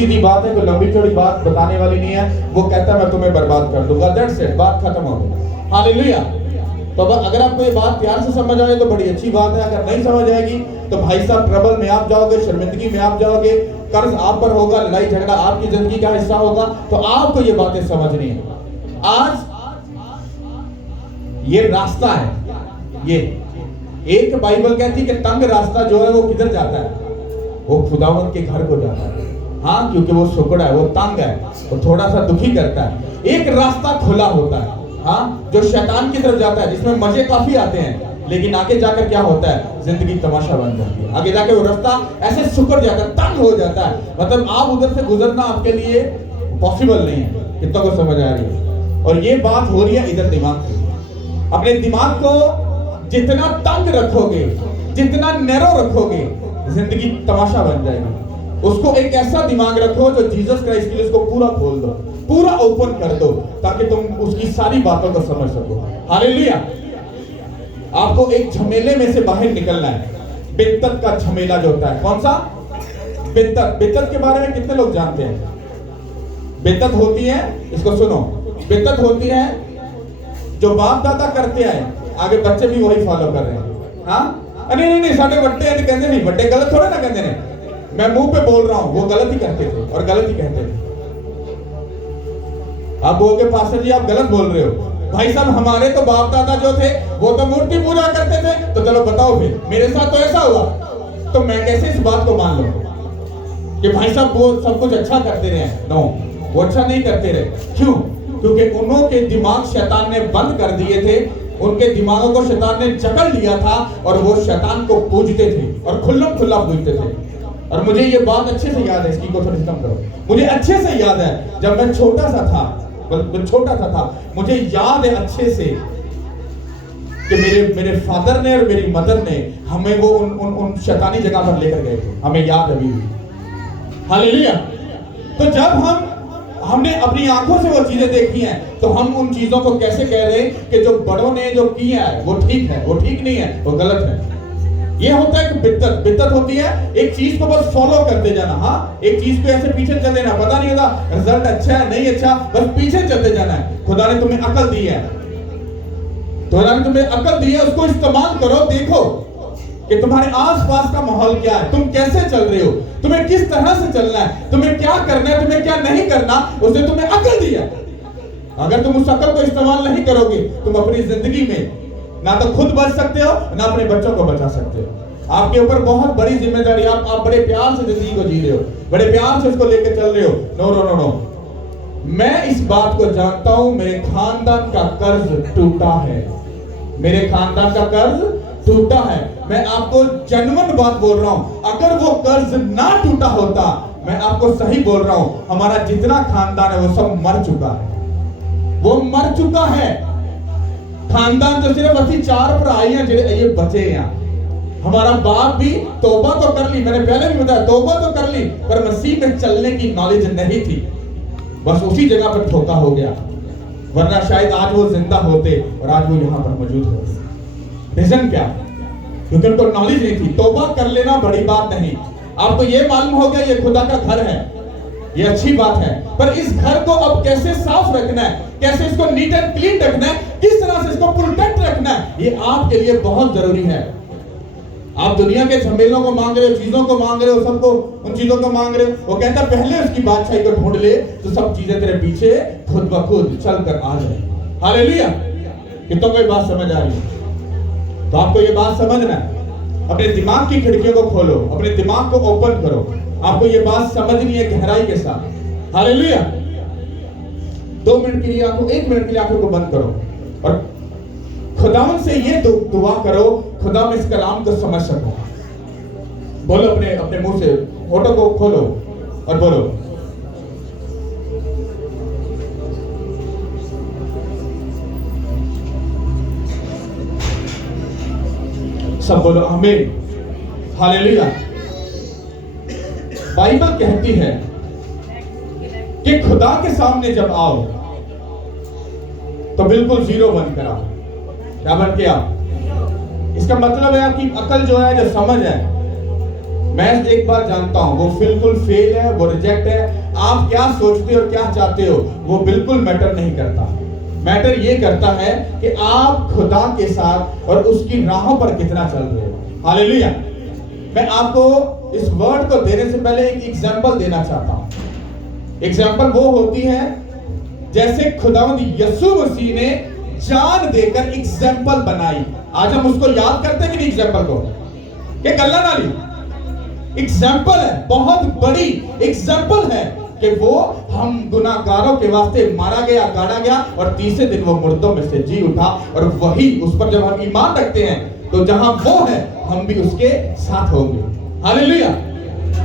सीधी बात है, कोई लंबी चौड़ी बात बताने वाली नहीं है। वो कहता है मैं तुम्हें बर्बाद कर दूंगा, दैट्स इट, बात खत्म हो गई। हालेलुया। तो अगर आपको ये बात प्यार से समझ आए तो बड़ी अच्छी बात है, अगर नहीं समझ आएगी तो भाई साहब ट्रबल में आप जाओगे, शर्मिंदगी में आप जाओगे, कर्ज आप पर होगा, लड़ाई झगड़ा आपकी जिंदगी का हिस्सा होगा। तो आपको ये बातें समझनी है। आज ये रास्ता है, ये एक बाइबल कहती है कि तंग रास्ता जो है वो किधर जाता है, वो खुदावंत के घर को जाता है। हाँ, क्योंकि वो सुकड़ा है, वो तंग है, वो थोड़ा सा दुखी करता है। एक रास्ता खुला होता है, हाँ, जो शैतान की तरफ जाता है, जिसमें मजे काफी आते हैं, लेकिन आगे जाकर क्या होता है, जिंदगी तमाशा बन जाती है। आगे जाके वो रास्ता ऐसे सुकड़ जाता है, तंग हो जाता है, मतलब आप उधर से गुजरना आपके लिए पॉसिबल नहीं है। कितना को समझ आ रही है? और ये बात हो रही है इधर दिमाग की। अपने दिमाग को जितना तंग रखोगे, जितना नैरो रखोगे, जिंदगी तमाशा बन जाएगी। उसको एक ऐसा दिमाग रखो जो जीसस क्राइस्ट के लिए उसको पूरा खोल दो, पूरा ओपन कर दो, ताकि तुम उसकी सारी बातों को समझ सको। हालेलुया। आपको एक झमेले में से बाहर निकलना है। बिद्दत का झमेला जो होता है, कौन सा? बिद्दत। बिद्दत के बारे में कितने लोग जानते हैं? बिद्दत होती है, इसको सुनो, बिद्दत होती है जो बाप दादा करते आए, आगे बच्चे भी वही फॉलो कर रहे हैं। हाँ, नहीं, साढ़े बड्डे कहते नहीं, बड्डे गलत थोड़े ना कहते नहीं, मैं मुंह पे बोल रहा हूं, वो गलत ही करते थे और गलत ही कहते थे। आप बोलोगे पास्टर जी आप गलत बोल रहे हो। भाई साहब, हमारे तो बाप दादा जो थे वो तो मूर्ति पूजा करते थे। तो चलो बताओ फिर, मेरे साथ तो ऐसा हुआ, तो मैं कैसे इस बात को मान लूं कि भाई साहब वो सब कुछ अच्छा करते रहे? नो, वो अच्छा नहीं करते रहे। क्यों? क्योंकि उन्हों के दिमाग शैतान ने बंद कर दिए थे, उनके दिमागों को शैतान ने जकड़ लिया था और वो शैतान को पूजते थे और खुल्लम खुल्ला पूजते थे। और मुझे ये बात अच्छे से याद है, इसकी को थोड़ी कम करो, मुझे अच्छे से याद है जब मैं छोटा सा था, मुझे याद है अच्छे से कि मेरे फादर ने और मेरी मदर ने हमें वो उन शैतानी जगह पर लेकर गए थे, हमें याद अभी भी। हालेलुया। तो जब हमने अपनी आंखों से वो चीजें देखी हैं, तो हम उन चीजों को कैसे कह रहे हैं कि जो बड़ों ने जो किया है वो ठीक है, वो ठीक नहीं है, वो गलत है। ये होता है कि बिद्दत होती है, एक चीज को बस फॉलो करते जाना। हाँ, एक चीज को ऐसे पीछे चल देना, पता नहीं होगा रिजल्ट अच्छा है नहीं अच्छा, बस पीछे चलते जाना है। खुदा ने तुम्हें अकल दी है, खुदा ने तुम्हें अकल दी है, उसको इस्तेमाल करो। देखो कि तुम्हारे आसपास का माहौल क्या है, तुम कैसे चल रहे हो, तुम्हें किस तरह से चलना है, तुम्हें क्या करना है, तुम्हें क्या नहीं करना, उसने तुम्हें अकल दिया। अगर तुम उस अकल को इस्तेमाल नहीं करोगे, तुम अपनी जिंदगी में ना तो खुद बच सकते हो, ना अपने बच्चों को बचा सकते हो। आपके ऊपर बहुत बड़ी जिम्मेदारी, आप बड़े प्यार से जिंदगी को जी रहे हो, बड़े प्यार से उसको लेकर चल रहे हो। नो, मैं इस बात को जानता हूं, मेरे खानदान का कर्ज टूटा है, मेरे खानदान का कर्ज टूटा है। मैं आपको जेन्युइन बात बोल रहा हूं, अगर वो कर्ज ना टूटा होता, मैं आपको सही बोल रहा हूं, हमारा जितना खानदान है वो सब मर चुका है, वो मर चुका है। खानदान तो सिर्फ असि 4 भराई हैं जेडे ये बचे हैं। हमारा बाप भी तौबा तो कर ली, मैंने पहले भी बताया, तौबा तो कर ली, पर मसीह में चलने की नॉलेज नहीं थी, बस उसी जगह पर धोखा हो गया, वरना शायद आज वो जिंदा होते और आज वो यहाँ पर मौजूद होते। रीजन क्या? क्योंकि उनको नॉलेज नहीं थी। तौबा कर लेना बड़ी बात नहीं, आपको ये मालूम हो गया ये खुदा का घर है, ये अच्छी बात है, पर इस घर को अब कैसे साफ रखना है, कैसे इसको नीट एंड क्लीन रखना है, किस तरह से इसको प्रोटेक्ट रखना है, ये आपके लिए बहुत जरूरी है। आप दुनिया के झमेलों को मांग रहे हो, चीजों को मांग रहे हो, सबको उन चीजों को मांग रहे हो, वो कहता पहले उसकी बादशाही को ढूंढ ले तो सब चीजें तेरे पीछे खुद ब खुद चल कर आ जाए। हालेलुया। कितनों को ये बात समझ आ रही है? तो आपको ये बात समझना है, अपने दिमाग की खिड़कियों को खोलो, अपने दिमाग को ओपन करो, आपको ये बात समझनी है गहराई के साथ। हालेलुया। 2 मिनट के लिए आपको, 1 मिनट के लिए आंखों को बंद करो और खुदावन से ये दुआ करो, खुदा में इस कलाम को समझ सको। बोलो अपने मुंह से, फोटो को खोलो और बोलो, सब बोलो आमीन। हालेलुया। बाइबल कहती है कि खुदा के सामने जब आओ तो बिल्कुल 0 बनकर आओ। क्या बन के आओ? इसका मतलब है आपकी अकल जो है, जो समझ है, मैं एक बार जानता हूं वो बिल्कुल फेल है, वो रिजेक्ट है। आप क्या सोचते हो और क्या चाहते हो वो बिल्कुल मैटर नहीं करता। मैटर ये करता है कि आप खुदा के साथ और उसकी राहों पर कितना चल रहे हो। हालेलुया। मैं आपको इस वर्ड को देने से पहले एक एग्जांपल देना चाहता हूं। एग्जांपल वो होती है जैसे खुदावंद यीशु मसीह ने जान देकर एग्जांपल बनाई। आज हम उसको याद करते हैं कि नहीं एग्जांपल को, कि कल्ला नाली एग्जाम्पल है, बहुत बड़ी एग्जाम्पल है कि वो हम गुनाहगारों के वास्ते मारा गया, गाड़ा गया और तीसरे दिन वो मुर्दों में से जी उठा। और वही उस पर जब हम ईमान रखते हैं तो जहां वो है हम भी उसके साथ होंगे। हालेलुया।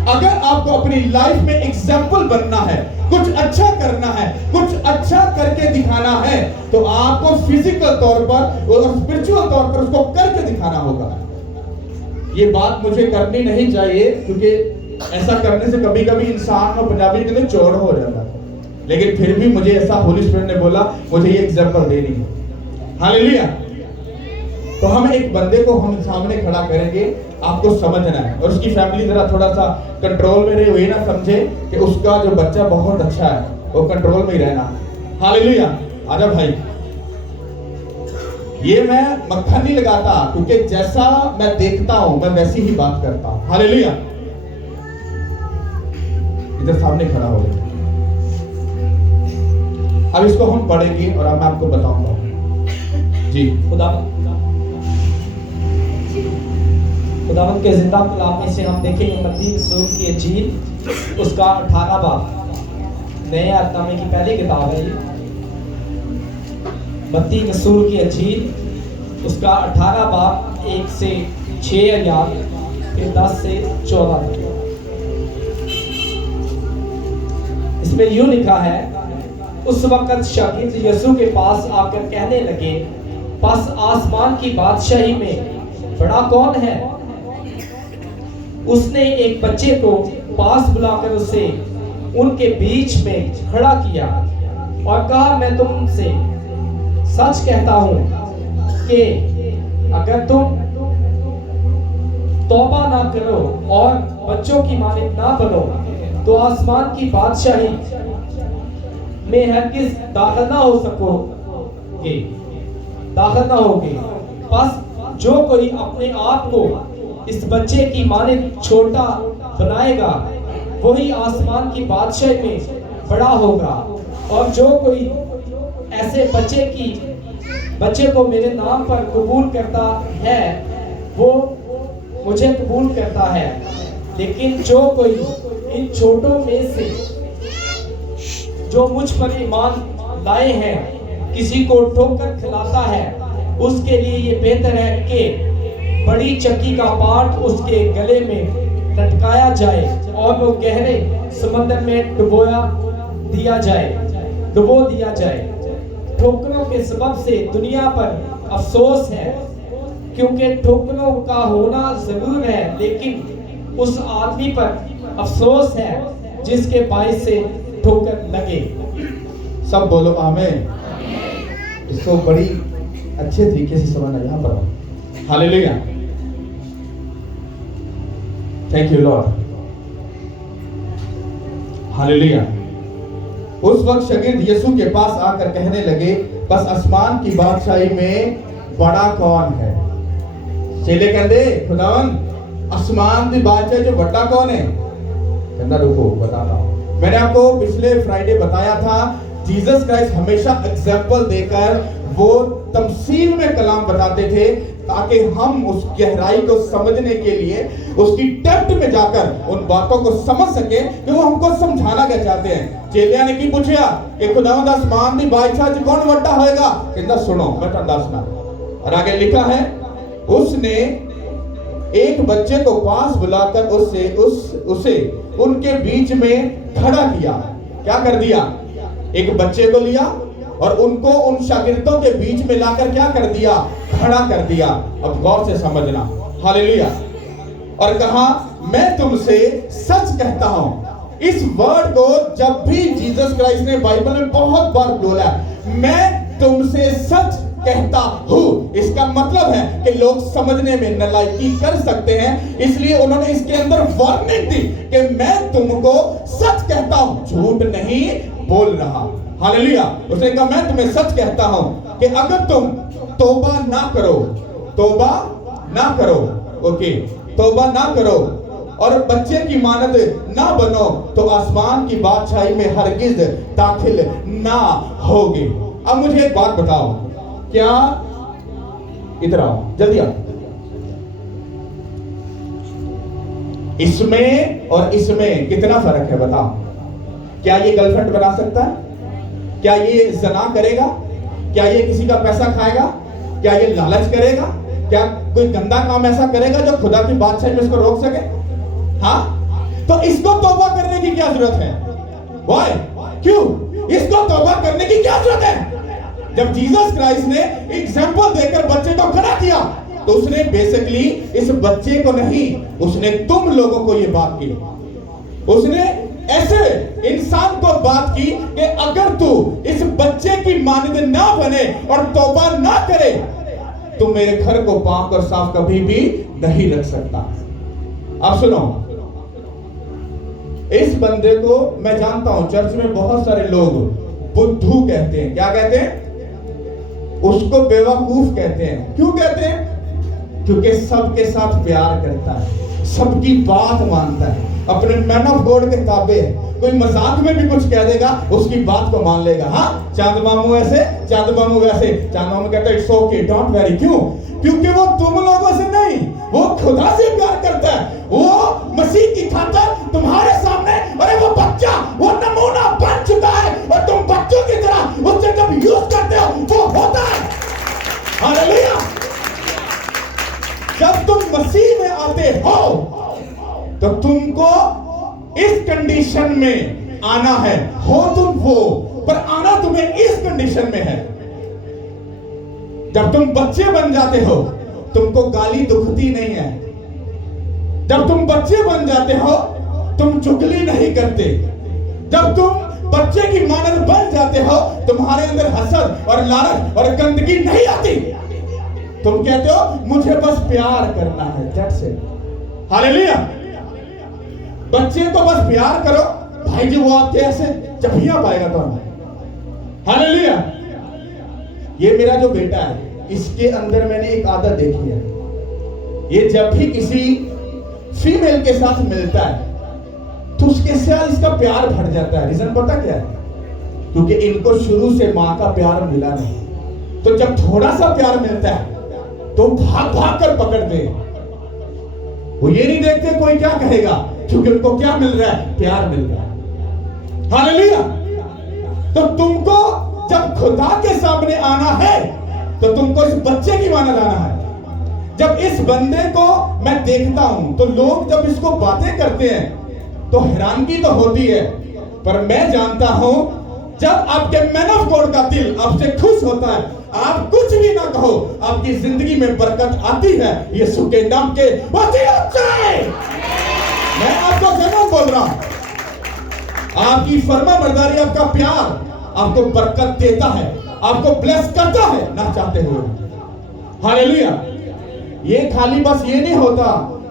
अगर आपको अपनी लाइफ में एग्जाम्पल बनना है, कुछ अच्छा करना है, कुछ अच्छा करके दिखाना है, तो आपको फिजिकल तौर पर और स्पिरिचुअल तौर पर उसको करके दिखाना होगा। ये बात मुझे करनी नहीं चाहिए क्योंकि ऐसा करने से कभी कभी इंसान और पंजाबी के लिए चौड़ हो जाता है, लेकिन फिर भी मुझे ऐसा होली स्पिरिट ने बोला मुझे ये एग्जांपल देनी है। हालेलुया। तो हम एक बंदे को हम सामने खड़ा करेंगे, आपको समझना है, और उसकी फैमिली जरा थोड़ा सा कंट्रोल में रहे, हुए ना समझे कि उसका जो बच्चा बहुत अच्छा है, वो कंट्रोल में ही रहना। हालेलुया। आजा भाई। ये मैं मक्खन नहीं लगाता क्योंकि जैसा मैं देखता हूं मैं वैसी ही बात करता हूं। हालेलुया। इधर सामने खड़ा हो गया। अब इसको हम पढ़ेंगे और अब मैं आपको बताऊंगा। जी खुदावंद के जिंदा कलाम में से हम देखेंगे मत्ती रसूल की इंजील उसका 18 बाब, नए अहदनामे की पहली किताब है ये। मत्ती रसूल की इंजील उसका 18 बाब 1 से 6 आयत, फिर 10 से 14। इसमें यूं लिखा है, उस वक्त शागिर्द यीशु के पास आकर कहने लगे, बस आसमान की बादशाही में बड़ा कौन है? उसने एक बच्चे को पास बुलाकर उसे उनके बीच में खड़ा किया और कहा, मैं तुमसे सच कहता हूं कि अगर तुम तौबा ना करो और बच्चों की मानिंद ना बनो तो आसमान की बादशाही में हरगिज दाखिल ना हो सकोगे, दाखिल ना होगे। बस जो कोई अपने आप को इस बच्चे की मानिंद छोटा बनाएगा वही आसमान की बादशाही में बड़ा होगा, और जो कोई ऐसे बच्चे को मेरे नाम पर कबूल करता है वो मुझे कबूल करता है। लेकिन जो कोई इन छोटों में से जो मुझ पर ईमान लाए हैं किसी को ठोकर खिलाता है, उसके लिए ये बेहतर है कि बड़ी चक्की का पाट उसके गले में लटकाया जाए और वो गहरे समंदर में डुबो दिया जाए। ठोकरों के सबब से दुनिया पर अफसोस है, क्योंकि ठोकरों का होना जरूर है, लेकिन उस आदमी पर अफसोस है जिसके बाइस से ठोकर लगे। सब बोलो आमीन। इसको बड़ी अच्छे तरीके से समझना यहाँ पर। Hallelujah. Thank you Lord. Hallelujah. उस वक्त शागिर्द यीशु के पास आकर कहने लगे, बस आसमान की बादशाही में बड़ा कौन है? चेले कहते खुदावन आसमान की बादशाही जो बड़ा कौन है? कहना रुको बताता हूं। मैंने आपको पिछले फ्राइडे बताया था जीसस क्राइस्ट हमेशा एग्जाम्पल देकर वो तमसील में कलाम बताते थे ताकि हम उस गहराई को समझने के लिए उसकी डेप्थ में जाकर उन बातों को समझ सके कि वो हमको समझाना क्या चाहते हैं। चेलिया ने की पूछा कि खुदावंद आसमान की बादशाह च कौन बड़ा होएगा? कहता सुनो मैं तुहानू दसना। और आगे लिखा है, उसने एक बच्चे को पास बुलाकर उसे उनके बीच में खड़ा किया। क्या कर दिया? एक बच्चे को लिया और उनको उन शागिर्दों के बीच में लाकर क्या कर दिया? खड़ा कर दिया। अब गौर से समझना। हालेलुया। और कहा, मैं तुमसे सच कहता हूं। इस वर्ड को जब भी जीसस क्राइस्ट ने बाइबल में बहुत बार बोला, मैं तुमसे सच कहता हूं। इसका मतलब है कि लोग समझने में नालायकी कर सकते हैं, इसलिए उन्होंने इसके अंदर वार्निंग दी कि मैं तुमको सच कहता हूं, झूठ नहीं बोल रहा। हालेलुया। उसने कहा मैं तुम्हें सच कहता हूं कि अगर तुम तौबा ना करो, तौबा ना करो, ओके, तौबा ना करो और बच्चे की मानद ना बनो तो आसमान की बादशाही में हरगिज दाखिल ना होगे। अब मुझे एक बात बताओ, क्या इधर आओ, जल्दी आओ, इसमें और इसमें कितना फर्क है बताओ? क्या ये गर्लफ्रेंड बना सकता है? क्या ये ज़ना करेगा? क्या ये किसी का पैसा खाएगा? क्या ये लालच करेगा? क्या कोई गंदा काम ऐसा करेगा जो खुदा की बादशाही में इसको रोक सके? हाँ, तो इसको तौबा करने की क्या जरूरत है? Why? क्यों? इसको तौबा करने की क्या जरूरत है? जब जीसस क्राइस्ट ने एग्जाम्पल देकर बच्चे को खड़ा किया तो उसने बेसिकली इस बच्चे को नहीं, उसने तुम लोगों को ये बात की। उसने ऐसे इंसान को बात की कि अगर तू इस बच्चे की मानद ना बने और तौबा ना करे तो मेरे घर को पाक और साफ कभी भी नहीं रख सकता। अब सुनो, इस बंदे को मैं जानता हूं चर्च में बहुत सारे लोग बुद्धू कहते हैं। क्या कहते हैं? उसको बेवकूफ कहते हैं। क्यों कहते हैं? क्योंकि सबके साथ प्यार करता है, सबकी बात मानता है, अपने मैन ऑफ गॉड के ताबे है। कोई मजाक में भी कुछ कह देगा उसकी बात को मान लेगा। हाँ, चांद मामू ऐसे, चांद मामू वैसे। चांद मामू कहता है इट्स ओके, डोंट वरी। क्यों? क्योंकि वो तुम लोगों से नहीं, वो खुदा से प्यार करता है। वो मसीह की खातिर तुम्हारे सामने, अरे वो बच्चा, वो नमूना बन चुका है और तुम बच्चों की तरह उससे जब यूज करते हो वो होता है। हालेलुया। जब तुम मसीह में आते हो तो तुमको इस कंडीशन में आना है, हो तुम वो, पर आना तुम्हें इस कंडीशन में है। जब तुम बच्चे बन जाते हो तुमको गाली दुखती नहीं है। जब तुम बच्चे बन जाते हो तुम चुगली नहीं करते। जब तुम बच्चे की मानद बन जाते हो तुम्हारे अंदर हसद और लालच और गंदगी नहीं आती। तुम कहते हो मुझे बस प्यार करना है, दैट्स इट। हालेलुया। बच्चे को बस प्यार करो भाई जी, वो आपके ऐसे जभिया पाएगा तो। हालेलुया। ये मेरा जो बेटा है इसके अंदर मैंने एक आदत देखी है, ये जब भी किसी फीमेल के साथ मिलता है तो उसके साथ इसका प्यार भर जाता है। रीजन पता क्या है? क्योंकि इनको शुरू से मां का प्यार मिला नहीं, तो जब थोड़ा सा प्यार मिलता है तो भाग भाग कर पकड़ते हैं। वो ये नहीं देखते कोई क्या कहेगा, क्योंकि उनको क्या मिल रहा है? प्यार मिल रहा है। हालेलुया। तो तुमको जब खुदा के सामने आना है तो तुमको इस बच्चे की मानद आना है। जब इस बंदे को मैं देखता हूं तो लोग जब इसको बातें करते हैं तो हैरानगी तो होती है, पर मैं जानता हूं जब आपके मैन ऑफ गॉड का दिल आपसे खुश होता है, आप कुछ भी ना कहो, आपकी जिंदगी में बरकत आती है यीशु के नाम के वसीले से। मैं आपको जरूर बोल रहा हूं, आपकी फर्माबरदारी, आपका प्यार आपको बरकत देता है, आपको ब्लेस करता है ना चाहते हुए। हालेलुया। ये खाली बस ये नहीं होता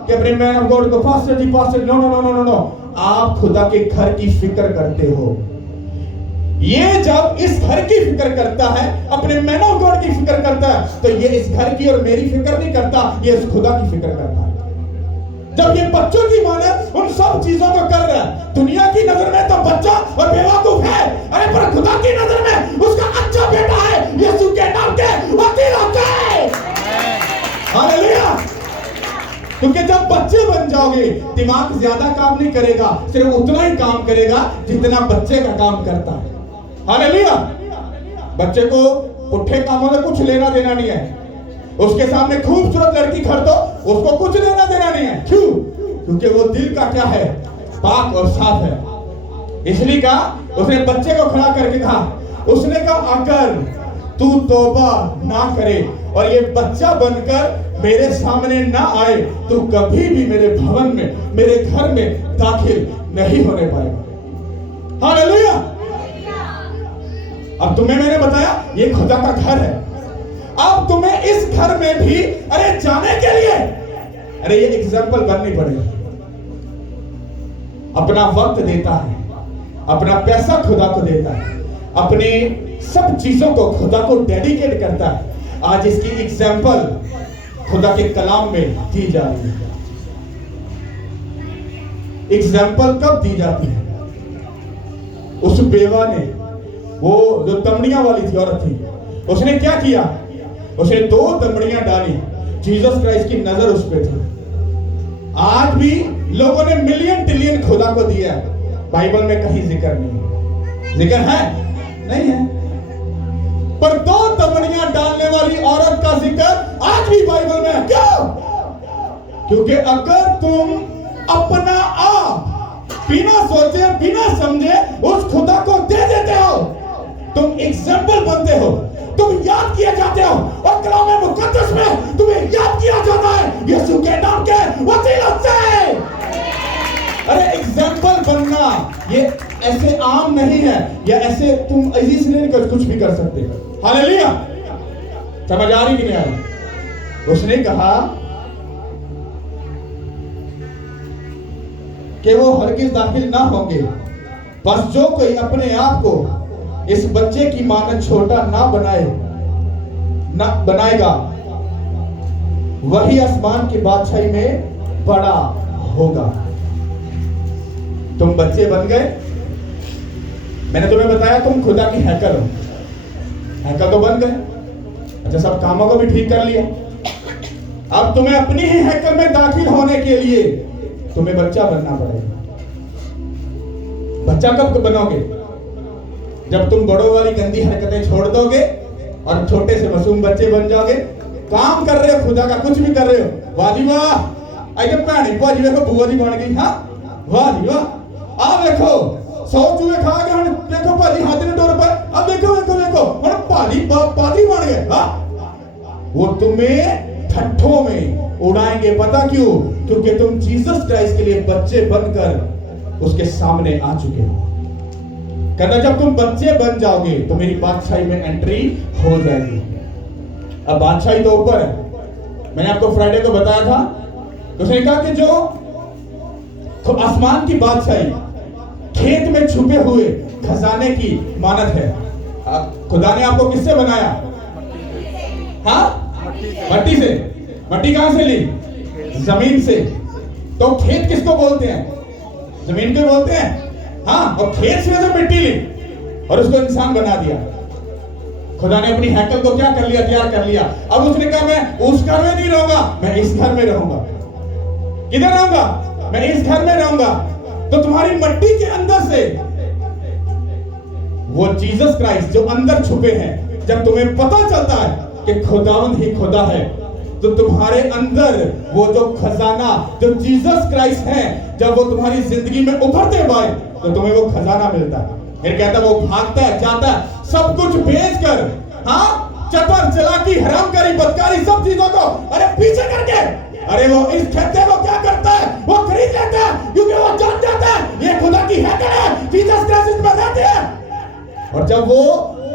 कि अपने मैन ऑफ गॉड को पास्टर जी pastor, no no no no no, आप खुदा के घर की फिक्र करते हो। ये जब इस घर की फिक्र करता है, अपने मैन ऑफ गॉड की फिक्र करता है, तो ये इस घर की और मेरी फिक्र नहीं करता, ये इस खुदा की फिक्र करता है। जब ये बच्चों की माने उन सब चीजों को कर रहा है, दुनिया की नजर में तो बच्चा और बेवकूफ है, अरे पर खुदा की नजर में उसका अच्छा बेटा है, यीशु के नाम के वकील होते हैं। हालेलुया। क्योंकि जब बच्चे बन जाओगे दिमाग ज्यादा काम नहीं करेगा, सिर्फ उतना ही काम करेगा जितना बच्चे का काम करता है। हालेलुया। बच्चे को पुट्ठे कामों में कुछ लेना देना नहीं है। उसके सामने खूबसूरत लड़की खड़ दो, उसको कुछ लेना देना नहीं है। क्यों? क्योंकि वो दिल का क्या है? पाक और साफ है। इसलिए कहा, उसने बच्चे को खड़ा करके कहा, उसने कहा अगर तू तौबा ना करे और ये बच्चा बनकर मेरे सामने ना आए तो कभी भी मेरे भवन में, मेरे घर में दाखिल नहीं होने पाएगा। हालेलुया। अब तुम्हें मैंने बताया ये खुदा का घर है अब तुम्हें इस घर में भी अरे जाने के लिए अरे ये एग्जाम्पल बननी पड़ेगी। अपना वक्त देता है, अपना पैसा खुदा को देता है, अपने सब चीजों को खुदा को डेडिकेट करता है। आज इसकी एग्जाम्पल खुदा के कलाम में दी जा रही है। एग्जाम्पल कब दी जाती है? उस बेवा ने, वो जो तमड़ियां वाली थी औरत थी, उसने क्या किया? उसने 2 तमड़ियां डाली, जीसस क्राइस्ट की नजर उस पे थी। आज भी लोगों ने मिलियन ट्रिलियन खुदा को दिया है, बाइबल में कहीं जिक्र नहीं है। जिक्र है? नहीं है। पर 2 तमड़ियां डालने वाली औरत का जिक्र आज भी बाइबल में है। क्यों? क्योंकि अगर तुम अपना आप बिना सोचे बिना समझे उस खुदा को दे देते हो, तुम एग्जाम्पल बनते हो, तुम याद किए जाते हो, और कलाम मुकद्दस में तुम्हें याद किया जाता है यीशु के नाम के वसीले से। अरे एग्जाम्पल बनना ये ऐसे आम नहीं है, या ऐसे तुम इजी से नहीं कुछ भी कर सकते। हालेलुया। समझ आ रही कि नहीं आ रही? उसने कहा कि वो हरगिज दाखिल ना होंगे, बस जो कोई अपने आप को इस बच्चे की मानद छोटा ना बनाएगा वही आसमान की बादशाही में बड़ा होगा। तुम बच्चे बन गए, मैंने तुम्हें बताया तुम खुदा की हैकल हो। हैकल तो बन गए, अच्छा सब कामों को भी ठीक कर लिया। अब तुम्हें अपनी ही हैकल में दाखिल होने के लिए तुम्हें बच्चा बनना पड़ेगा। बच्चा कब बनोगे? जब तुम बड़ों वाली गंदी हरकतें छोड़ दोगे और छोटे से मासूम बच्चे बन जाओगे। काम कर रहे हो खुदा का, कुछ भी कर रहे हो, वाह जी वाह। आई जब भैनी भाजी देखो बुआ जी बन गई। हाँ वाह जी वाह। आप देखो 100 चूहे खा के हम देखो भाजी हाथी ने डोर पर, अब देखो देखो देखो हम भाजी पादरी बन गए। हाँ, वो तुम्हें ठट्ठों में उड़ाएंगे। पता क्यों? क्योंकि तुम जीसस क्राइस्ट के लिए बच्चे बनकर उसके सामने आ चुके हो। कहना जब तुम बच्चे बन जाओगे तो मेरी बादशाही में एंट्री हो जाएगी। अब बादशाही तो ऊपर है। मैंने आपको फ्राइडे को बताया था, तो उसने कहा कि जो आसमान की बादशाही खेत में छुपे हुए खजाने की मानत है। खुदा ने आपको किससे बनाया? हाँ, मट्टी से। मट्टी कहां से ली? जमीन से। तो खेत किसको बोलते हैं? जमीन को बोलते हैं। हाँ, और खेत से तो मिट्टी ली और उसको इंसान बना दिया। खुदा ने अपनी हैकल को क्या कर लिया? तैयार कर लिया। अब उसने कहा मैं उस घर में नहीं रहूंगा, मैं इस घर में रहूंगा। किधर रहूंगा? मैं इस घर में रहूंगा। तो तुम्हारी मट्टी के अंदर से वो जीसस क्राइस्ट जो अंदर छुपे हैं, जब तुम्हें पता चलता है कि खुदावंद ही खुदा है, तो तुम्हारे अंदर वो जो खजाना जो जीसस क्राइस्ट है, जब वो तुम्हारी जिंदगी में उभरते भाई, तो तुम्हें वो खजाना मिलता है। फिर कहता है वो भागता है, जाता है, सब कुछ बेचकर, हाँ, चतर चालाकी हरामकारी बदकारी सब चीजों को अरे पीछे करके, अरे वो इस खेते को क्या करता है? वो खरीद लेता है, क्योंकि वो जान जाता है ये खुदा की हैकल है, जीसस क्राइस्ट में रहते हैं। और जब वो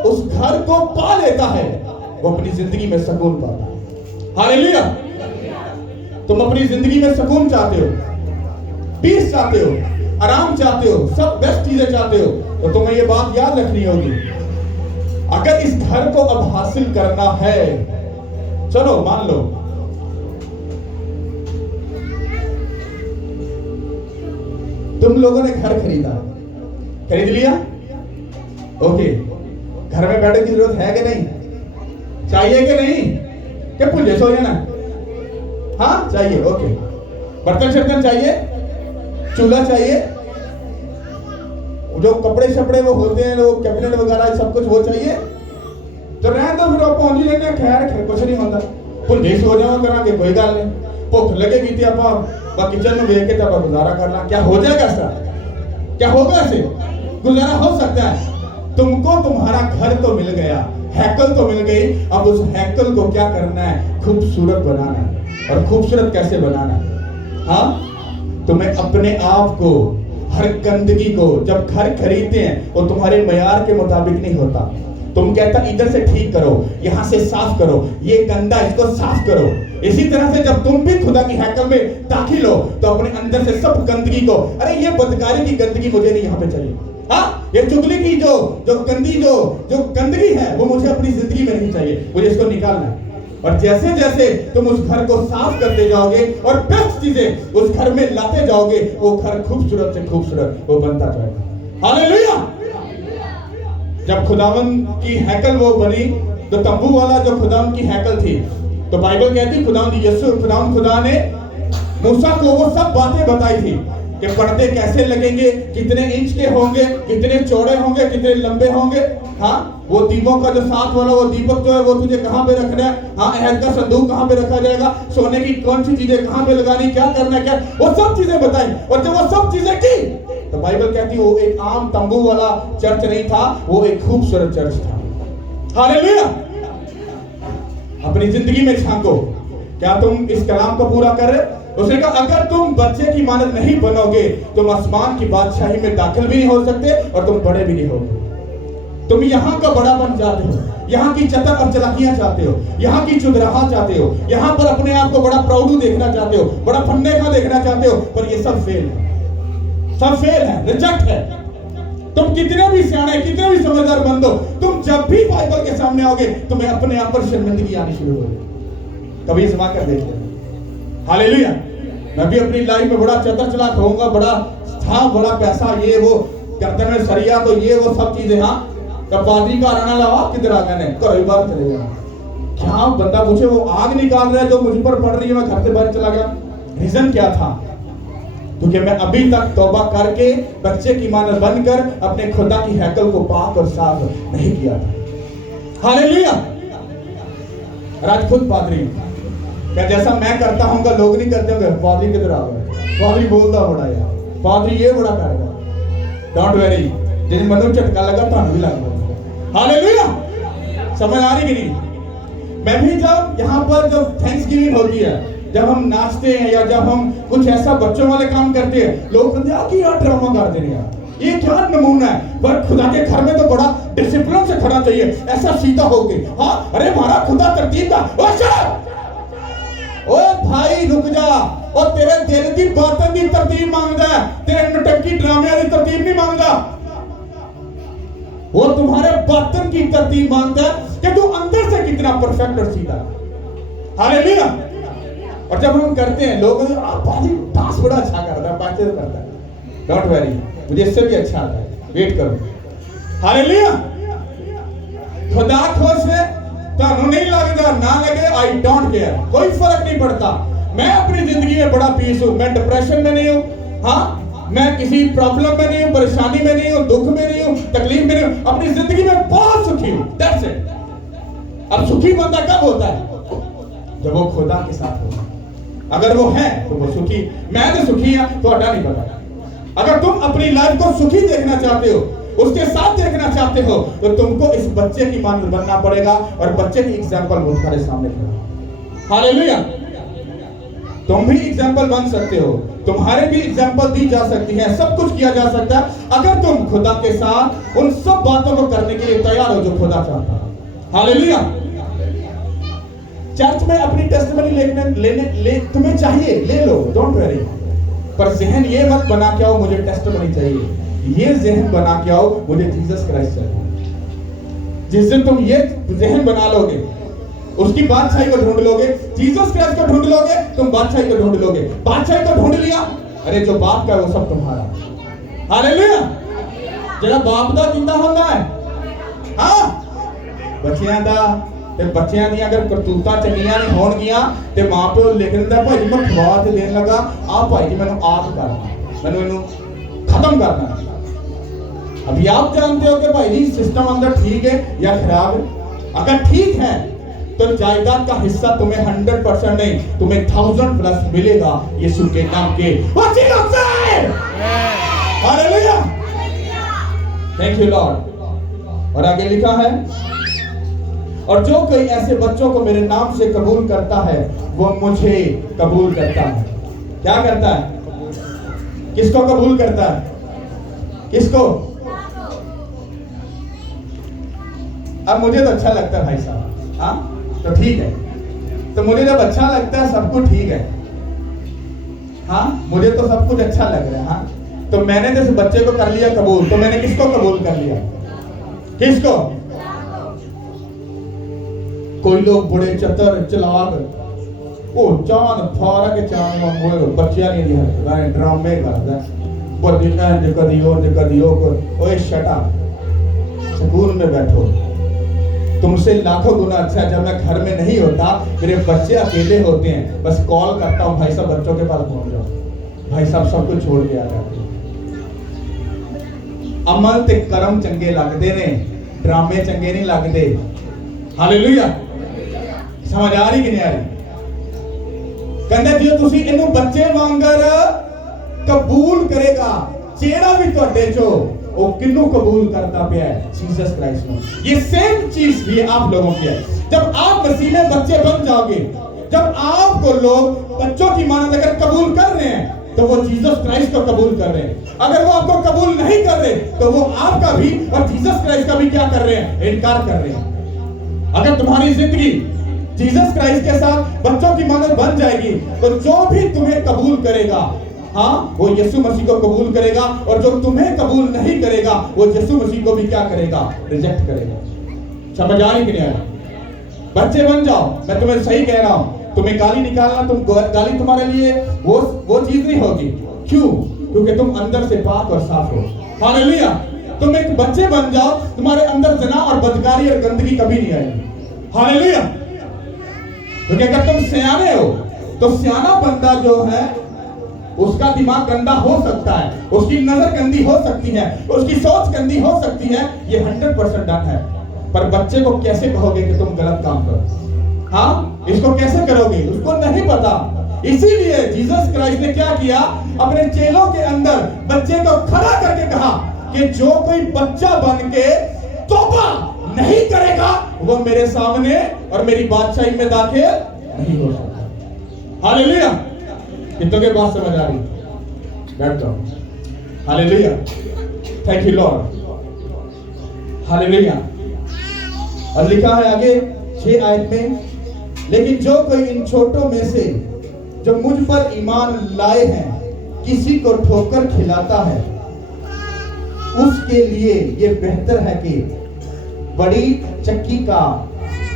उस घर को पा लेता है, वो अपनी जिंदगी में सुकून पाता है। हालेलुया। तुम अपनी जिंदगी में सुकून चाहते हो, पीस चाहते हो, आराम चाहते हो, सब बेस्ट चीजें चाहते हो, तो तुम्हें ये बात याद रखनी होगी, अगर इस घर को अब हासिल करना है, चलो मान लो तुम लोगों ने घर खरीदा, खरीद लिया, ओके, घर में बैठने की जरूरत है कि नहीं? चाहिए कि नहीं? क्या पूछे सो जाना? हाँ चाहिए, ओके। बर्तन शर्तन चाहिए, चूल्हा चाहिए, जो कपड़े शपड़े वो होते हैं, वो कैबिनेट वगैरह सब कुछ वो चाहिए, तो रहने दो, फिर आप पहुंच लेने। खैर कुछ नहीं होता, भुल्ले सो जाओ करांगे, कोई गल नहीं। भुख लगेगी तो आप किचन में वेख के तब गुजारा करना। क्या हो जाएगा सर? क्या होगा ऐसे? गुजारा हो सकता है। तुमको तुम्हारा घर तो मिल गया, हैकल तो मिल गई, अब उस हैकल को क्या करना है? खूबसूरत बनाना है। और खूबसूरत कैसे बनाना है? हाँ, तुम्हें अपने आप को, हर गंदगी को, जब घर खरीदते हैं वो तुम्हारे मयार के मुताबिक नहीं होता, तुम कहता इधर से ठीक करो, यहां से साफ करो, ये गंदा, इसको साफ करो। इसी तरह से जब तुम भी खुदा की हैकल में दाखिल हो तो अपने अंदर से सब गंदगी को, अरे ये बदकारी की गंदगी मुझे नहीं यहाँ पे चाहिए, हाँ ये चुगली की जो गंदगी है वो मुझे अपनी जिंदगी में नहीं चाहिए, मुझे इसको निकालना है। और जैसे जैसे तुम उस घर को साफ करते जाओगे और बेस्ट चीजें उस घर में लाते जाओगे, वो घर खूबसूरत से खूबसूरत वो बनता जाएगा। हालेलुया। जब खुदावन की हैकल वो बनी, तो तंबू वाला जो खुदावन की हैकल थी, तो बाइबल कहती खुदावन खुदा ने मूसा को वो सब बातें बताई थी कि पर्दे कैसे लगेंगे, कितने इंच के होंगे, कितने चौड़े होंगे, कितने लंबे होंगे। हाँ, वो दीपों का जो साथ वाला वो दीपक जो है वो तुझे कहाँ पे रखना है, हाँ अहद का संदूक कहाँ पे रखा जाएगा, सोने की कौन सी चीजें कहाँ पे लगानी, क्या करना है, क्या, वो सब चीजें बताई। और जब वो सब चीजें की तो बाइबल कहती वो एक आम तंबू वाला चर्च नहीं था, वो एक खूबसूरत चर्च था। हालेलुया। अपनी जिंदगी में झांको, क्या तुम इस कलाम को पूरा कर रहे? उसने कहा अगर तुम बच्चे की मानद नहीं बनोगे तुम आसमान की बादशाही में दाखिल भी नहीं हो सकते और तुम बड़े भी नहीं होगे। तुम यहाँ का बड़ा बन जाते हो, यहाँ की चतर और चलाकियां चाहते हो, यहाँ की चुदराहा चाहते हो, यहाँ पर अपने आप को बड़ा प्राउड देखना चाहते हो, बड़ा फन्ने का देखना चाहते हो, पर ये सब फेल है, सब फेल है, रिजेक्ट है। तुम कितने भी सियाने, कितने भी समझदार बन दो, तुम जब भी बाइबल के सामने आओगे तुम्हें अपने आप पर शर्मिंदगी आनी शुरू होगी। कभी इस्मा कर देखते हैं। हालेलुया। मैं भी अपनी लाइफ में बड़ा चतर चलाक होऊंगा, बड़ा था, बड़ा पैसा, ये वो गर्दन में सरिया, तो ये वो सब चीजें, हाँ पादरी का आना लावा किधर आ गए, घर बाहर चले गए। क्या बंदा पूछे वो आग निकाल रहा है जो मुझ पर पड़ रही है, मैं घर से बाहर चला गया। रीजन क्या था? क्योंकि मैं अभी तक तौबा करके बच्चे की मानद बनकर अपने खुदा की हैकल को पाक और साफ नहीं किया था। हालेलुया। आज खुद पादरी क्या जैसा मैं करता हूँ लोग नहीं करते होंगे, पादरी किधर आ गए, पादरी बोलता बड़ा यार, पादरी ये बड़ा करेगा। डोंट वेरी, जिन मनु झटका लगा तो भी लग गया। हालेलुया। समझ आ रही कि नहीं? मैं भी जब यहाँ पर जब थैंक्सगिविंग होती है, जब हम नाचते हैं या जब हम कुछ ऐसा बच्चों वाले काम करते हैं, लोग कहते हैं कि यार ड्रामा कर दे रहे हैं, ये क्या नमूना है। पर खुदा के घर में तो बड़ा डिसिप्लिन से खड़ा चाहिए, ऐसा सीधा होके। हाँ अरे हमारा खुदा तरतीब का, ओ भाई रुक जा, और तेरे दिल की बातों की तरतीब मांगता है, तेरे नटंकी ड्रामे वाली तरतीब नहीं मांगता, वो तुम्हारे बातन की तरतीब मांगता है कि तू अंदर से कितना परफेक्ट और सीधा है। हालेलुया। और जब हम करते हैं लोग डांस बड़ा अच्छा करता है, पैसे करता है, डोंट वेरी, मुझे इससे भी अच्छा आता है, वेट करो। हालेलुया। खुदा खुश है, तो नहीं लगता ना लगे, आई डोंट केयर, कोई फर्क नहीं पड़ता। मैं अपनी जिंदगी में बड़ा पीस हूं, मैं डिप्रेशन में नहीं हूं, हाँ मैं किसी प्रॉब्लम में नहीं हूं, परेशानी में नहीं हूं, दुख में नहीं हूं, तकलीफ में नहीं हूं, अपनी जिंदगी में बहुत सुखी हूं। That's it. अब सुखी बंदा कब होता है? जब वो खुदा के साथ होता है। अगर वो है तो वो सुखी, मैं तो सुखी है तो अड्डा नहीं पता। अगर तुम अपनी लाइफ को सुखी देखना चाहते हो, उसके साथ देखना चाहते हो, तो तुमको इस बच्चे की मानद बनना पड़ेगा और बच्चे की एग्जाम्पल तुम्हारे सामने खड़ा। हालेलुया। तुम भी एग्जाम्पल बन सकते हो, तुम्हारे भी एग्जाम्पल दी जा सकती है, सब कुछ किया जा सकता है अगर तुम खुदा के साथ उन सब बातों को करने के लिए तैयार हो जो खुदा चाहता है। हालेलुया। चर्च में अपनी टेस्टिमनी तुम्हें चाहिए, ले लो, डोंट वरी, पर जहन ये मत बना के आओ मुझे टेस्टिमनी चाहिए, ये जहन बना के आओ मुझे जीसस क्राइस्ट चाहिए। जिस दिन तुम ये जहन बना लोगे, उसकी बादशाही को ढूंढ लोगे, जीसस क्राइस्ट को ढूंढ लोगे, तुम बादशाही को ढूंढ लोगे। बादशाही को ढूंढ लिया, अरे जो बाप का वो सब तुम्हारा। हालेलुया। जरा बाप दा किंदा होना है, हाँ बच्चियां दा, ते बच्चियां दी अगर करतूतां चंगियां नहीं होणगियां ते मां प्यो लिख दिंदा भाई मैं खवा ते देन लगा, आ भाई जी मैनू आप करना, मैनू इनू खत्म करना। अभी आप जानते हो कि भाई जी सिस्टम अंदर ठीक है या खराब है। अगर ठीक है तो जायदाद का हिस्सा तुम्हें 100% नहीं, तुम्हें 1000+ मिलेगा यीशु के नाम के वसीले से। हालेलुया। Thank you Lord. और आगे लिखा है, और जो कोई ऐसे बच्चों को मेरे नाम से कबूल करता है वो मुझे कबूल करता है। क्या करता है? किसको कबूल करता है? किसको? अब मुझे तो अच्छा लगता है भाई साहब, हाँ तो ठीक है। तो मुझे जब अच्छा लगता है सब कुछ ठीक है, हाँ मुझे तो सब कुछ अच्छा लग रहा है, हाँ तो मैंने जैसे बच्चे को कर लिया कबूल, तो मैंने किसको कबूल कर लिया? किसको? कोई लोग बड़े चतर चलाक, ओ चांद फारा के चांद वांगू बच्चियां नहीं दिया ड्रामे करदा बड़ी इंज कदी ओ ओए शट अप, सुकून में बैठो। तुमसे लाखों गुना अच्छा है जब मैं घर में नहीं होता, मेरे बच्चे अकेले होते हैं, बस कॉल करता हूँ भाई साहब बच्चों के पास पहुंच जाओ, भाई साहब सब कुछ छोड़ के आ जाते। अमल ते कर्म चंगे लगते ने, ड्रामे चंगे नहीं लगते। हालेलुया, समझ आ रही कि नहीं आ रही? कहते जो तुसी इन्हू बच्चे वांगर कबूल करेगा, जेड़ा भी तुहाडे चो वो किन्नू कबूल करता पिया है? जीसस क्राइस्ट को। ये सेम चीज भी आप लोगों की है। जब आप मसीह में बच्चे बन जाओगे, जब आपको लोग बच्चों की मानद अगर कबूल कर रहे हैं, तो वो जीसस क्राइस्ट को कबूल कर रहे हैं। अगर वो आपको कबूल नहीं कर रहे, तो वो आपका भी और जीसस क्राइस्ट का भी क्या कर रहे हैं? इनकार कर रहे हैं। अगर तुम्हारी जिंदगी जीसस क्राइस्ट के साथ बच्चों की मानद बन जाएगी, तो जो भी तुम्हें कबूल करेगा, हाँ वो यीशु मसीह को कबूल करेगा, और जो तुम्हें कबूल नहीं करेगा वो यीशु मसीह को भी क्या करेगा? रिजेक्ट करेगा। समझ आ रही कि नहीं आ रही? बच्चे बन जाओ, मैं तुम्हें सही कह रहा हूं। तुम्हें गाली निकालना, तुम गाली तुम्हारे लिए वो चीज नहीं होगी। क्यों? क्योंकि तुम अंदर से पाक और साफ हो। हालेलुया। तुम एक बच्चे बन जाओ, तुम्हारे अंदर जना और बदकारी और गंदगी कभी नहीं आएगी। हालेलुया। क्योंकि अगर तुम सियाने हो, तो सियाना बंदा जो है उसका दिमाग गंदा हो सकता है, उसकी नजर गंदी हो सकती है, उसकी सोच गंदी हो सकती है, ये 100% डन है। पर बच्चे को कैसे कहोगे कि तुम गलत काम करो? हाँ, इसको कैसे करोगे? उसको नहीं पता। इसीलिए जीसस क्राइस्ट ने क्या किया? अपने चेलों के अंदर बच्चे को खड़ा करके कहा कि जो कोई बच्चा बन के तौबा नहीं करेगा, वो मेरे सामने और मेरी बादशाही में दाखिल नहीं हो सकता। हालेलुया। कितनों के बात समझ आ रही? बैठ जाओ। Hallelujah, thank you Lord. Hallelujah. और लिखा है आगे 6 आयत में, लेकिन जो कोई इन छोटों में से जो मुझ पर ईमान लाए हैं किसी को ठोकर खिलाता है, उसके लिए ये बेहतर है कि बड़ी चक्की का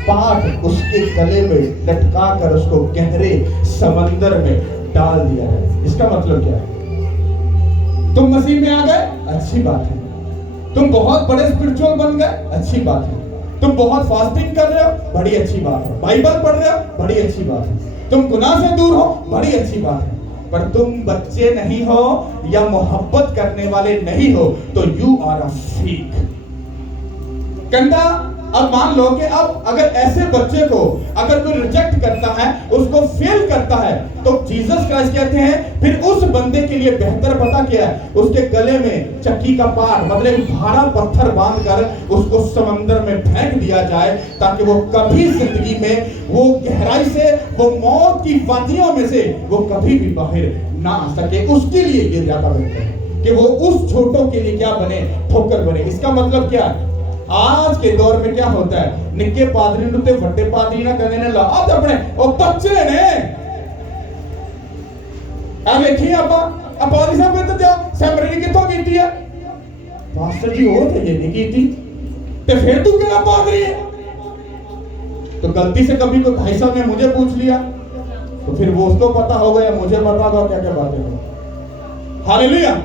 पाट उसके गले में लटका कर उसको गहरे समंदर में डाल दिया है। इसका मतलब क्या है? तुम मसीह में आ गए, अच्छी बात है। तुम बहुत बड़े स्पिरिचुअल बन गए, अच्छी बात है। तुम बहुत फास्टिंग कर रहे हो, बड़ी अच्छी बात है। बाइबल पढ़ रहे हो, बड़ी अच्छी बात है। तुम गुनाह से दूर हो, बड़ी अच्छी बात है। पर तुम बच्चे नहीं हो या मोहब्बत करने वाले नहीं हो, तो यू आर अ फेक। कंधा। अब मान लो कि अब अगर ऐसे बच्चे को अगर कोई रिजेक्ट करता है, उसको फेल करता है, तो जीसस क्राइस्ट कहते हैं फिर उस बंदे के लिए बेहतर पता क्या है? उसके गले में चक्की का पाट मतलब भारा पत्थर बांधकर उसको समंदर में फेंक दिया जाए, ताकि वो कभी जिंदगी में वो गहराई से, वो मौत की वादियों में से वो कभी भी बाहर ना आ सके। उसके लिए ये ज्यादा बेहतर है कि वो उस छोटों के लिए क्या बने? ठोकर बने। इसका मतलब क्या है? आज के दौर में क्या होता है? निक्के पादरी नु ते वड्डे पादरी ना कहने ने ला आज अपने ओ बच्चे ने आ देखी आपा आ पादरी साहब ने तो जा सेमरी किथों कीती है? पास्टर जी हो थे ये नहीं कीती, ते फिर तू क्या पादरी है? तो गलती से कभी कोई भाई साहब ने मुझे पूछ लिया, तो फिर वो उसको पता होगा या मुझे पता होगा क्या क्या बातें हो। हालेलुया।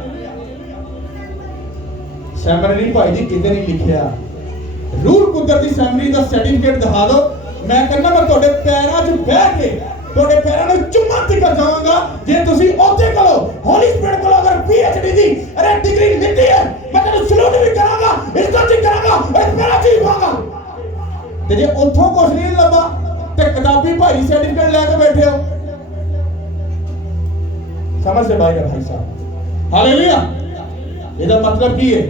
सेमरी भाई जी किते नहीं लिखिया, रूल कुदरती सैमरी का सर्टिफिकेट दिखा दो, मैं कहना मैं ਤੁਹਾਡੇ ਪੈਰਾਂ 'ਚ ਬਹਿ ਕੇ ਤੁਹਾਡੇ ਪੈਰਾਂ ਨੂੰ ਚੁੰਮਾ ਟਿਕਾ ਜਾਵਾਂਗਾ ਜੇ ਤੁਸੀਂ ਉੱਥੇ ਕਰੋ। ਹੋਲੀ ਸਪਿਰਿਟ ਕੋਲ ਅਗਰ ਪੀਐਚਡੀ ਦੀ ਅਰੇ ਡਿਗਰੀ ਮਿਲਦੀ ਹੈ, ਮੈਂ ਤੁਹਾਨੂੰ ਸਲੂਟ ਵੀ ਕਰਾਂਗਾ, ਇੱਜ਼ਤ ਵੀ ਕਰਾਂਗਾ, ਇਸ ਪੈਰਾਂ 'ਚ ਹੀ ਪਾਵਾਂਗਾ। ਤੇ ਜੇ ਉੱਥੋਂ ਕੁਝ ਨਹੀਂ ਲੱਭਾ ਤੇ ਕਿਤਾਬੀ ਭਾਈ ਸਰਟੀਫਿਕੇਟ ਲੈ ਕੇ ਬੈਠੇ ਹੋ, समझ से बाहर है भाई साहब। हालेलुया। ਇਹਦਾ ਮਤਲਬ ਕੀ ਹੈ?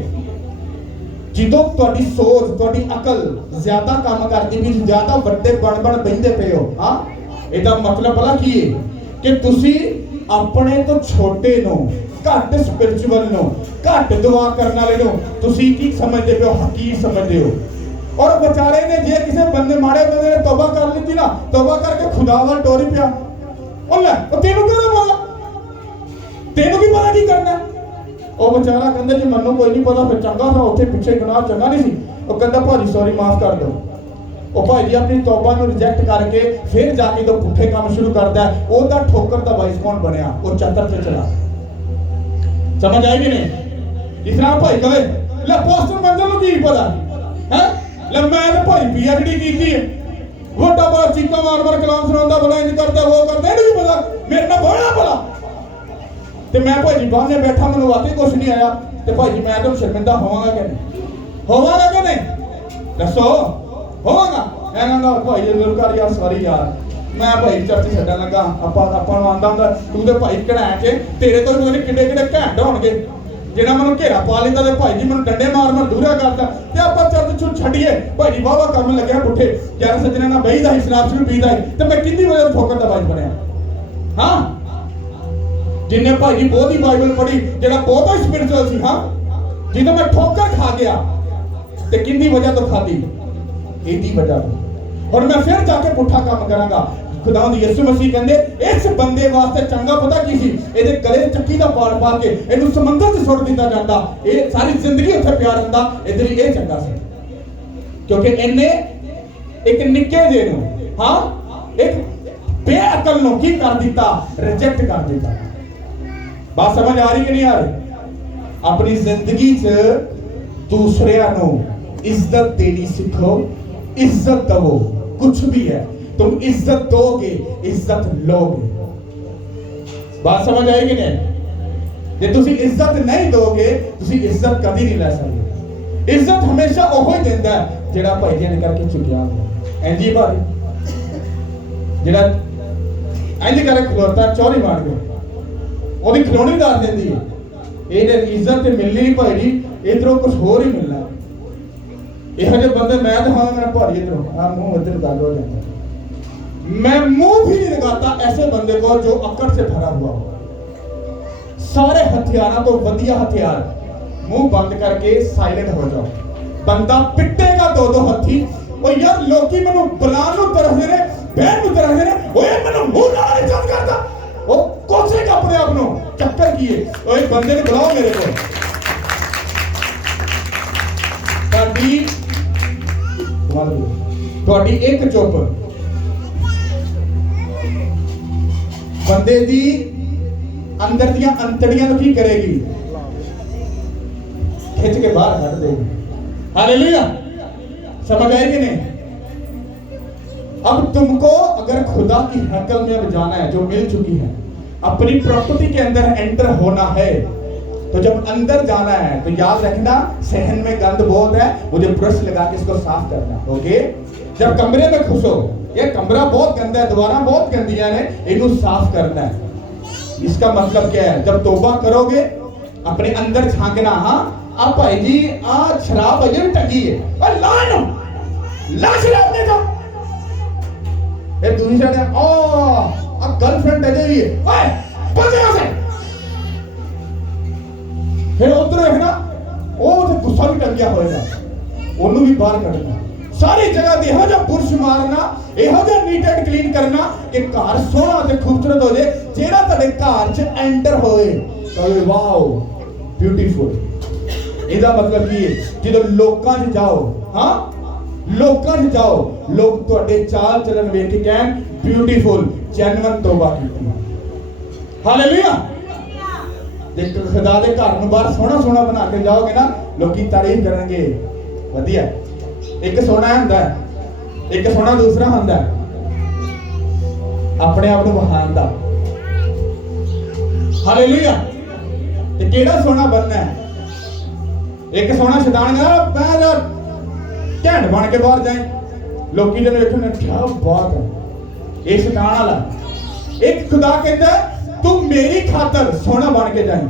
ਜਦੋਂ ਤੁਹਾਡੀ ਸੋਚ, ਤੁਹਾਡੀ ਅਕਲ ਜ਼ਿਆਦਾ ਕੰਮ ਕਰਦੀ ਵੀ ਜ਼ਿਆਦਾ ਵੱਡੇ ਬਣ ਬੈਂਦੇ ਪਏ ਹੋ, ਹਾਂ ਇਹਦਾ ਮਤਲਬ ਪਤਾ ਕੀ ਹੈ? ਕਿ ਤੁਸੀਂ ਆਪਣੇ ਤੋਂ ਛੋਟੇ ਨੂੰ, ਘੱਟ ਸਪਿਰਚੁਅਲ ਨੂੰ, ਘੱਟ ਦੁਆ ਕਰਨ ਵਾਲੇ ਨੂੰ ਤੁਸੀਂ ਕੀ ਸਮਝਦੇ ਪਏ ਹੋ? ਹਕੀਰ ਸਮਝਦੇ ਹੋ। और बेचारे ने जे किसी बंदे माड़े बंदे ने तौबा कर ली ना, तौबा करके खुदा वाल टोरी पिया, और ले तेनू क्यों पता, तेनू की पता की करना। ਉਹ ਵਿਚਾਰਾ ਕਹਿੰਦਾ ਜੀ ਮੈਨੂੰ ਕੋਈ ਨਹੀਂ ਪਤਾ, ਫਿਰ ਚੰਗਾ था ਉੱਥੇ ਪਿੱਛੇ ਗੁਨਾਹ ਚੰਗਾ ਨਹੀਂ ਸੀ। ਉਹ ਕਹਿੰਦਾ ਭਾਜੀ ਸੌਰੀ ਮਾਫ ਕਰ ਦਿਓ। ਉਹ ਭਾਈ ਜੀ ਆਪਣੀ ਤੌਬਾ ਨੂੰ ਰਿਜੈਕਟ ਕਰਕੇ ਫਿਰ ਜਾ ਕੇ ਜਦੋਂ ਪੁੱਠੇ ਕੰਮ ਸ਼ੁਰੂ ਕਰਦਾ ਹੈ, ਉਹਦਾ ਠੋਕਰ ਦਾ ਵਾਈਸ ਕੌਣ ਬਣਿਆ, ਉਹ ਚੱਤਰ ਤੇ ਚਲਾ। ਸਮਝ ਆਈ ਕਿ ਨਹੀਂ? ਇਸ ਤਰ੍ਹਾਂ ਭਾਈ ਕਹੇ ਲੈ ਪੋਸਟਰ ਮੰਜ਼ਲ ਨੂੰ ਕੀ ਪਤਾ ਹੈ, ਲੈ ਮੈਂ ਤਾਂ ਭਾਈ PhD ਕੀਤੀ ਹੈ, ਵੱਡਾ ਬੜਾ ਚੀਕਾਂ ਮਾਰ ਮਾਰ ਕਲਾਮ ਸੁਣਾਉਂਦਾ, ਬੜਾ ਇੰਜ ਕਰਦਾ ਉਹ ਕਰਦਾ, ਇਹਨੂੰ ਕੀ ਪਤਾ ਮੇਰੇ ਨਾਲ ਬੜਾ ਭਲਾ। ਤੇ ਮੈਂ ਭਾਈ ਜੀ ਬਾਹਨੇ ਬੈਠਾ, ਮੈਨੂੰ ਵਾਕਈ ਕੁਛ ਨਹੀਂ ਆਇਆ, ਤੇ ਭਾਈ ਜੀ ਮੈਂ ਤੁਹਾਨੂੰ ਸ਼ਰਮਿੰਦਾ ਹੋਵਾਂਗਾ ਕਿ ਨਹੀਂ, ਹੋਵਾਂਗਾ ਕਿ ਨਹੀਂ ਦੱਸੋ? ਹੋਵਾਂਗਾ। ਇਹਨਾਂ ਦਾ ਭਾਈ ਜੀ ਜ਼ਰੂਰ ਕਰ ਯਾਰ ਸੌਰੀ ਯਾਰ, ਮੈਂ ਭਾਈ ਚਰਚ ਛੱਡਣ ਲੱਗਾ। ਆਪਾਂ ਨੂੰ ਆਂਦਾ ਹੁੰਦਾ ਤੂੰ ਤੇ ਭਾਈ ਘੜਾਂ ਚ ਤੇਰੇ ਤੋਂ ਵੀ ਕਿੱਡੇ ਕਿੱਡੇ ਘੈਂਟ ਹੋਣਗੇ, ਜਿਹੜਾ ਮੈਨੂੰ ਘੇਰਾ ਪਾ ਲੈਂਦਾ ਤੇ ਭਾਈ ਜੀ ਮੈਨੂੰ ਡੰਡੇ ਮਾਰ ਮਾਰ ਦੂਰਾ ਕਰਦਾ, ਤੇ ਆਪਾਂ ਚਰਚ ਛੱਡੀਏ। ਭਾਈ ਜੀ ਵਾਵਾ ਕੰਮ ਲੱਗਿਆ ਪੁੱਠੇ, ਯਾਰ ਸੱਜਣਾ ਨਾਲ ਬਈਦਾ ਸੀ, ਸ਼ਰਾਬ ਸ਼ੁਰੂ ਪੀਦਾ ਸੀ, ਤੇ ਮੈਂ ਕਿੰਨੀ ਵਜੇ ਠੋਕਰ ਦਾ ਵਾਈਸ ਬਣਿਆ। ਹਾਂ जिन्हें भाई जी बहुत ही बाइबल पढ़ी, जेड़ा बहुत ही स्पिरिचुअल सी, हाँ जिन्हें मैं ठोकर खा गया, ते किन्नी वजह तो खादी, इदी वजह तो। और मैं फिर जाके पुठा काम करांगा। खुदावंद यीशु मसीह कहंदे इस बंदे वास्ते चंगा पता की सी, ਇਹਦੇ ਗਲੇ ਚੱਕੀ ਦਾ ਪਾੜ ਪਾ ਕੇ ਇਹਨੂੰ ਸਮੁੰਦਰ 'ਚ ਸੁੱਟ ਦਿੱਤਾ ਜਾਂਦਾ, ਇਹ ਸਾਰੀ ਜ਼ਿੰਦਗੀ ਉੱਥੇ ਪਿਆ ਰਹਿੰਦਾ, ਇਹਦੇ ਲਈ ਇਹ ਚੰਗਾ ਸੀ, ਕਿਉਂਕਿ ਇਹਨੇ ਇੱਕ ਨਿੱਕੇ ਜਿਹੇ ਨੂੰ, ਹਾਂ ਇੱਕ ਬੇਅਕਲ ਨੂੰ ਕੀ ਕਰ ਦਿੱਤਾ, ਰਿਜੈਕਟ ਕਰ ਦਿੱਤਾ। बात समझ आ रही कि नहीं आ रही? अपनी जिंदगी च दूसरियां नु इज्जत देनी सीखो, इज्जत दो। कुछ भी है तुम इज्जत दोगे, इज्जत लोगे। बात समझ आई कि नहीं? जे तुसी इज्जत नहीं दोगे, तुसी इज्जत कभी नहीं ले सकते। इज्जत हमेशा ओहो ही देंदा है जेड़ा भाई जी ने करके चुकिया होंदा। इंजी भाई जेड़ा इंज करके खलोता चौरी मार के ਉਹਦੀ ਖਲੋਣੀ ਦੱਸ ਦਿੰਦੀ ਹੈ, ਇਹਨੇ ਇੱਜ਼ਤ ਤੇ ਮਿਲਣੀ ਨਹੀਂ ਭਾਈ ਜੀ, ਇਧਰੋਂ ਕੁਝ ਹੋਰ ਹੀ ਮਿਲਣਾ। ਇਹੋ ਜਿਹੇ ਬੰਦੇ ਮੈਂ ਤਾਂ ਹਾਂ ਮੇਰਾ ਭਾਰੀ ਇਧਰੋਂ ਆ ਮੂੰਹ ਇਧਰ ਗੱਲ ਹੋ ਜਾਂਦਾ, मैं मुंह भी नहीं लगाता ऐसे बंदे को जो अकड़ से भरा हुआ हो। सारे हथियारों तो वधिया हथियार, मुंह बंद करके साइलेंट हो जाओ। बंदा पिटेगा दो दो हथी। और यार लोकी मैनू बुलान नूं तरसदे ने, बहन नूं तरसदे ने, ओए मैनू मुंह नाल इज्जत करदा, ओ कोसेगा अपने आप नूं, चक्कर की है। ओए बंदे ने बुलाओ मेरे को। ਤੁਹਾਡੀ ਇੱਕ ਚੁੱਪ ਬੰਦੇ ਦੀ ਅੰਦਰ ਦੀਆਂ ਅੰਤੜੀਆਂ ਨੂੰ ਕੀ ਕਰੇਗੀ, खिंच के बाहर कर देगी। हालेलुया, समझ आए कि नहीं? अब तुमको अगर खुदा की हैकल में अब जाना है जो मिल चुकी है, अपनी प्रॉपर्टी के अंदर एंटर होना है, तो जब अंदर जाना है तो याद रखना सहन में गंद बहुत है, मुझे ब्रश लगा के इसको साफ करना। ओके, जब कमरे में घुसो, ये कमरा बहुत गंदा है, दीवारें बहुत गंदियां ने, इनको साफ करना है। इसका मतलब क्या है? जब तौबा करोगे अपने अंदर झांकना। हाँ अब भाई जी आ शराब अजे भी टंगी है, और ला शराब ने तो फिर दूसरी साइड आ गर्लफ्रेंड अजे भी है, ओए बंद हो से। फिर उधर है ना वो तो गुस्सा भी टंगिया होएगा, ਉਹਨੂੰ ਵੀ ਬਾਹਰ ਕੱਢਣਾ। सारी जगह ਤੇ ਇਹੋ ਜਿਹਾ ਪੁਰਸ਼ ਮਾਰਨਾ, ਇਹੋ ਜਿਹਾ ਨੀਟ ਐਂਡ ਕਲੀਨ ਕਰਨਾ ਕਿ ਘਰ ਸੋਹਣਾ ਤੇ ਖੂਬਸੂਰਤ ਹੋ ਜਾਏ। ਜਿਹੜਾ ਤੁਹਾਡੇ ਘਰ 'ਚ ਐਂਟਰ ਹੋਏ ਕਹੇ ਵਾਓ ਬਿਊਟੀਫੁਲ। ਇਹਦਾ ਮਤਲਬ ਕੀ ਹੈ? ਜਦੋਂ ਲੋਕਾਂ 'ਚ ਜਾਓ, ਹਾਂ ਲੋਕਾਂ 'ਚ ਜਾਓ, ਲੋਕ ਤੁਹਾਡੇ ਚਾਲ ਚੱਲਣ ਵੇਖ ਕੇ ਕਹਿਣ ਬਿਊਟੀਫੁਲ, ਜੈਨੂਇਨ ਤੋਬਾ ਕੀਤੀ। ਹਾਲੇਲੂਇਆ। ਜੇ ਖੁਦਾ ਦੇ ਘਰ ਨੂੰ ਬਾਹਰ ਸੋਹਣਾ ਸੋਹਣਾ ਬਣਾ ਕੇ ਜਾਓਗੇ ਨਾ, ਲੋਕੀ ਤਾਰੀਫ ਕਰਨਗੇ। ਵਧੀਆ। ਇੱਕ ਸੋਹਣਾ ਹੁੰਦਾ, ਇੱਕ ਸੋਹਣਾ ਦੂਸਰਾ ਹੁੰਦਾ ਆਪਣੇ ਆਪ ਨੂੰ ਵਹਾਣ ਦਾ। ਹਾਲੇਲੂਇਆ। ਤੇ ਕਿਹੜਾ ਸੋਹਣਾ ਬਣਨਾ ਹੈ? ਇੱਕ ਸੋਹਣਾ ਸ਼ੈਤਾਨ ਕਹਿੰਦਾ ਮੈਂ ਜਾ ਢੰਡ ਬਣ ਕੇ ਬਾਹਰ ਜਾਏ, ਲੋਕੀ ਜਦੋਂ ਵੇਖਣ ਕੀ ਬਾਤ ਹੈ, ਇਹ ਸ਼ੈਤਾਨ ਵਾਲਾ। ਇੱਕ ਖੁਦਾ ਕਹਿੰਦਾ ਤੂੰ ਮੇਰੀ ਖਾਤਰ ਸੋਹਣਾ ਬਣ ਕੇ ਜਾਏ।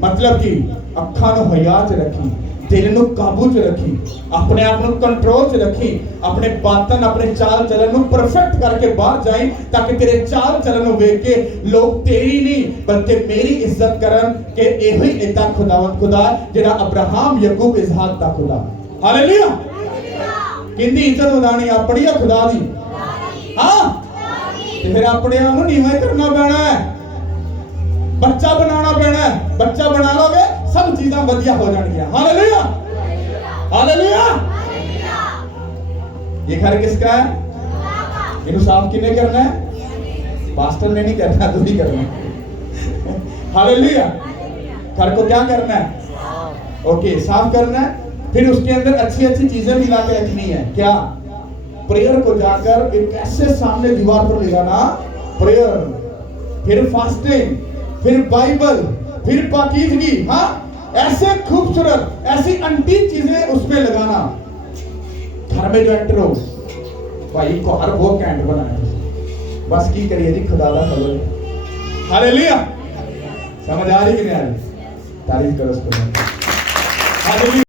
मतलब कि ਅੱਖਾਂ ਨੂੰ ਹਿਆ 'ਚ ਰੱਖੀ, ਦਿਲ ਨੂੰ ਕਾਬੂ 'ਚ ਰੱਖੀ, ਆਪਣੇ ਆਪ ਨੂੰ ਕੰਟਰੋਲ 'ਚ ਰੱਖੀ, ਆਪਣੇ ਬਾਤਨ ਆਪਣੇ ਚਾਲ ਚੱਲਣ ਨੂੰ ਪਰਫੈਕਟ ਕਰਕੇ ਬਾਹਰ ਜਾਈ, ਤਾਂ ਕਿ ਤੇਰੇ ਚਾਲ ਚੱਲਣ ਨੂੰ ਵੇਖ ਕੇ ਲੋਕ ਤੇਰੀ ਨਹੀਂ ਬਲਕਿ ਮੇਰੀ ਇੱਜ਼ਤ ਕਰਨ ਕਿ ਇਹੋ ਹੀ ਇਦਾਂ ਖੁਦਾਵੰਦ ਖੁਦਾ ਜਿਹੜਾ ਅਬਰਾਹਮ, ਯਾਕੂਬ, ਇਸਹਾਕ ਦਾ ਖੁਦਾ। ਹਾਲੇਲੂਇਆ। किंदी इज्जत उदानी अपनी या खुदा दी? हाँ, तो फिर अपने आप को नीवा करना पैना है, बच्चा बनाना पैना है। बच्चा बना लोगे सब चीजें वधिया हो जाएंगी। Hallelujah, hallelujah. ये घर किसका है? इन्हें साफ किने करना है? पास्टर ने नहीं करना, तू ही करना है। हालेलुया। घर को क्या करना है? ओके, साफ करना है। फिर उसके अंदर अच्छी अच्छी चीजें मिला के रखनी है। क्या? प्रेयर को जाकर एक ऐसे सामने दीवार पर ले जाना, प्रेयर, फिर फास्टिंग, फिर बाइबल, फिर पाकीज़गी। हाँ, ऐसे खूबसूरत ऐसी अंटीक चीजें उसमें लगाना। घर में जो एंटर हो भाई को हर वो कैंट बनाना, बस की करिए जी खुदा दा खबर। हालेलुया। समझ आ रही कि नहीं आ रही? तारीफ करो उसको। हालेलुया।